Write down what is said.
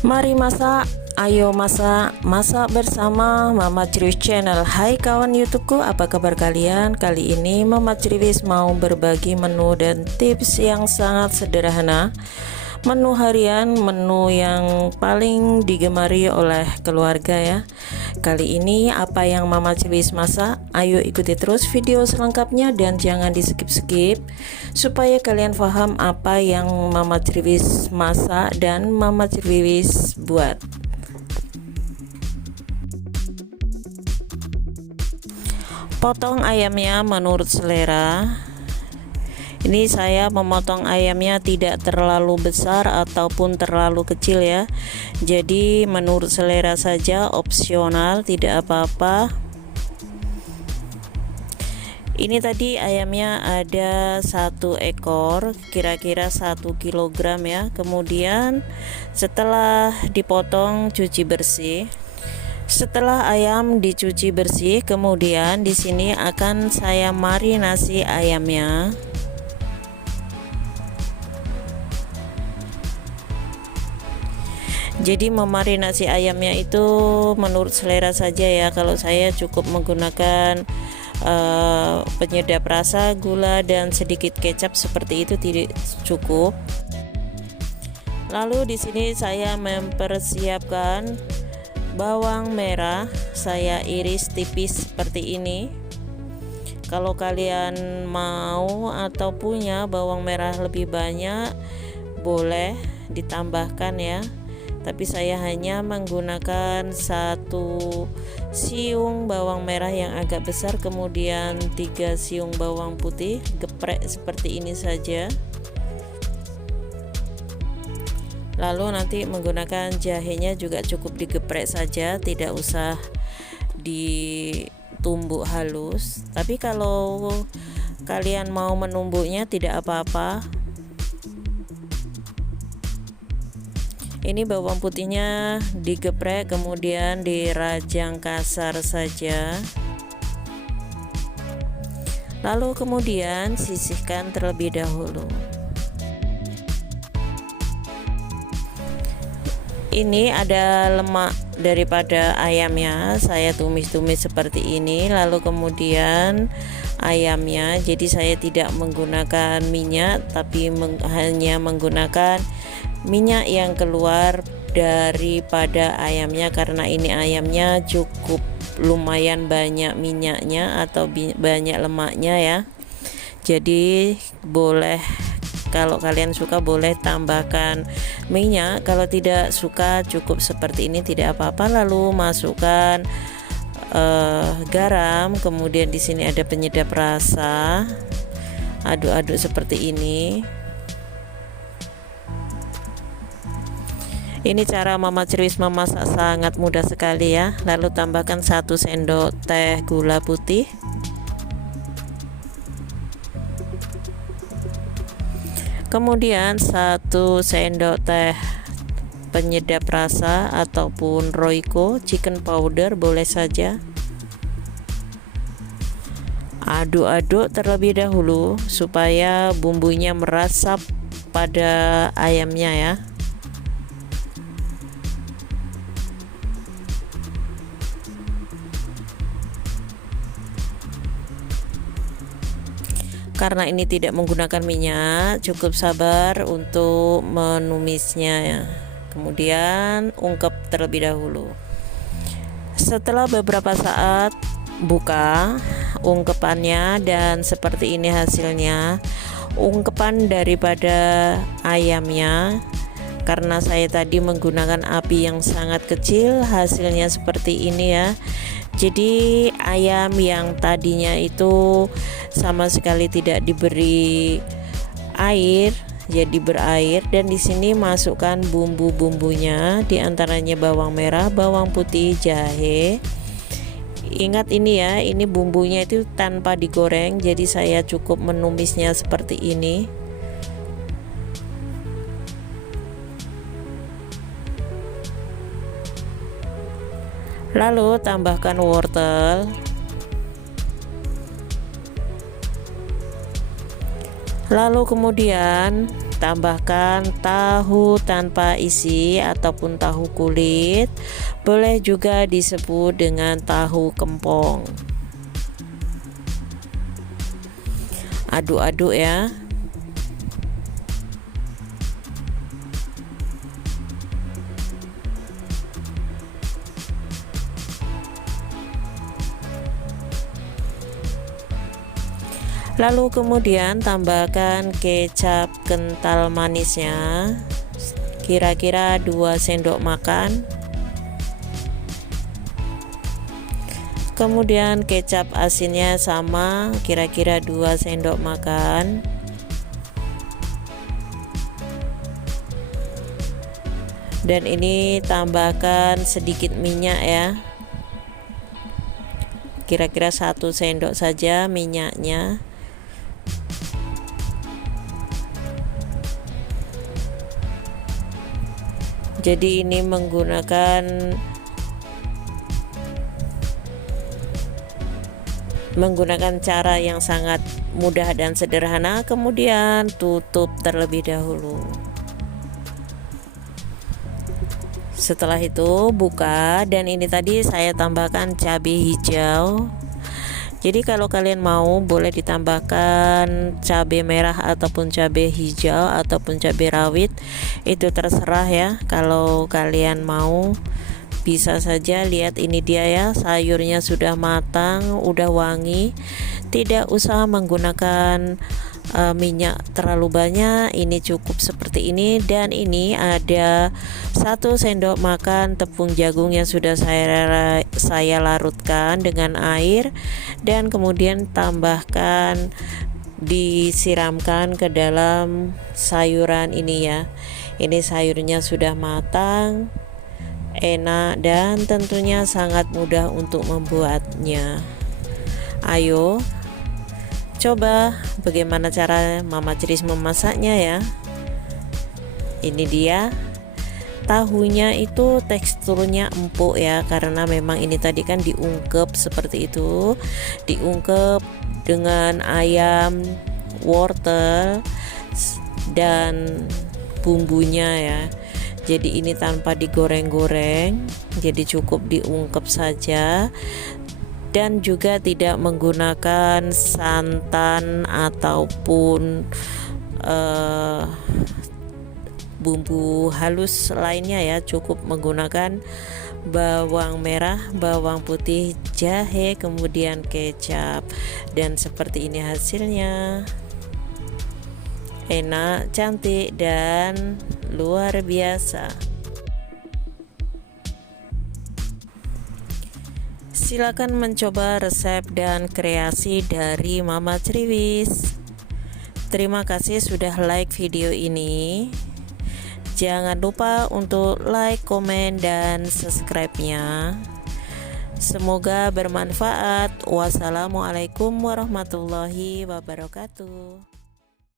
Mari masak, ayo masak bersama Mama Criwis Channel. Hai kawan YouTubeku, apa kabar kalian? Kali ini Mama Criwis mau berbagi menu dan tips yang sangat sederhana. Menu harian, menu yang paling digemari oleh keluarga ya. Kali ini apa yang Mama Criwis masak? Ayo ikuti terus video selengkapnya dan jangan di skip-skip supaya kalian paham apa yang Mama Criwis masak dan Mama Criwis buat. Potong ayamnya menurut selera. Ini saya memotong ayamnya tidak terlalu besar ataupun terlalu kecil ya. Jadi menurut selera saja, opsional, tidak apa-apa. Ini tadi ayamnya ada 1 ekor, kira-kira 1 kilogram ya. Kemudian setelah dipotong, cuci bersih. Setelah ayam dicuci bersih, kemudian di sini akan saya marinasi ayamnya. Jadi memarinasi ayamnya itu menurut selera saja ya. Kalau saya cukup menggunakan penyedap rasa, gula dan sedikit kecap, seperti itu tidak cukup. Lalu di sini saya mempersiapkan bawang merah, saya iris tipis seperti ini. Kalau kalian mau atau punya bawang merah lebih banyak, boleh ditambahkan ya. Tapi saya hanya menggunakan 1 siung bawang merah yang agak besar, kemudian 3 siung bawang putih, geprek seperti ini saja. Lalu nanti menggunakan jahenya juga cukup digeprek saja, tidak usah ditumbuk halus. Tapi kalau kalian mau menumbuknya tidak apa-apa. Ini bawang putihnya digeprek kemudian dirajang kasar saja. Lalu kemudian sisihkan terlebih dahulu. Ini ada lemak daripada ayamnya, saya tumis-tumis seperti ini. Lalu kemudian ayamnya, jadi saya tidak menggunakan minyak tapi hanya menggunakan minyak yang keluar daripada ayamnya, karena ini ayamnya cukup lumayan banyak minyaknya atau banyak lemaknya ya. Jadi boleh, kalau kalian suka boleh tambahkan minyak, kalau tidak suka cukup seperti ini, tidak apa-apa. Lalu masukkan garam, kemudian di sini ada penyedap rasa, aduk-aduk seperti ini. Ini cara Mama Criwis memasak sangat mudah sekali ya. Lalu tambahkan 1 sendok teh gula putih. Kemudian 1 sendok teh penyedap rasa ataupun Royco chicken powder, boleh saja. Aduk-aduk terlebih dahulu supaya bumbunya meresap pada ayamnya ya. Karena ini tidak menggunakan minyak, cukup sabar untuk menumisnya ya. Kemudian ungkep terlebih dahulu. Setelah beberapa saat buka ungkepannya dan seperti ini hasilnya. Ungkepan daripada ayamnya, karena saya tadi menggunakan api yang sangat kecil, hasilnya seperti ini ya. Jadi ayam yang tadinya itu sama sekali tidak diberi air jadi berair, dan di sini masukkan bumbu-bumbunya, diantaranya bawang merah, bawang putih, jahe. Ingat ini ya, ini bumbunya itu tanpa digoreng, jadi saya cukup menumisnya seperti ini. Lalu tambahkan wortel. Lalu kemudian tambahkan tahu tanpa isi ataupun tahu kulit, boleh juga disebut dengan tahu kempong. Aduk-aduk ya. Lalu kemudian tambahkan kecap kental manisnya, kira-kira 2 sendok makan. Kemudian kecap asinnya sama, kira-kira 2 sendok makan. Dan ini tambahkan sedikit minyak ya, kira-kira 1 sendok saja minyaknya. Jadi ini menggunakan cara yang sangat mudah dan sederhana. Kemudian tutup terlebih dahulu. Setelah itu buka, dan ini tadi saya tambahkan cabai hijau. Jadi kalau kalian mau boleh ditambahkan cabai merah ataupun cabai hijau ataupun cabai rawit, itu terserah ya. Kalau kalian mau bisa saja. Lihat ini dia ya, sayurnya sudah matang, udah wangi. Tidak usah menggunakan minyak terlalu banyak, ini cukup seperti ini. Dan ini ada 1 sendok makan tepung jagung yang sudah saya larutkan dengan air, dan kemudian tambahkan, disiramkan ke dalam sayuran ini ya. Ini sayurnya sudah matang, enak, dan tentunya sangat mudah untuk membuatnya. Ayo coba bagaimana cara Mama Ceris memasaknya ya. Ini dia, tahunya itu teksturnya empuk ya, karena memang ini tadi kan diungkep seperti itu, diungkep dengan ayam, wortel, dan bumbunya ya. Jadi ini tanpa digoreng-goreng, jadi cukup diungkep saja. Dan juga tidak menggunakan santan ataupun bumbu halus lainnya ya. Cukup menggunakan bawang merah, bawang putih, jahe, kemudian kecap. Dan seperti ini hasilnya. Enak, cantik, dan luar biasa. Silakan mencoba resep dan kreasi dari Mama Criwis. Terima kasih sudah like video ini. Jangan lupa untuk like, komen, dan subscribe-nya. Semoga bermanfaat. Wassalamualaikum warahmatullahi wabarakatuh.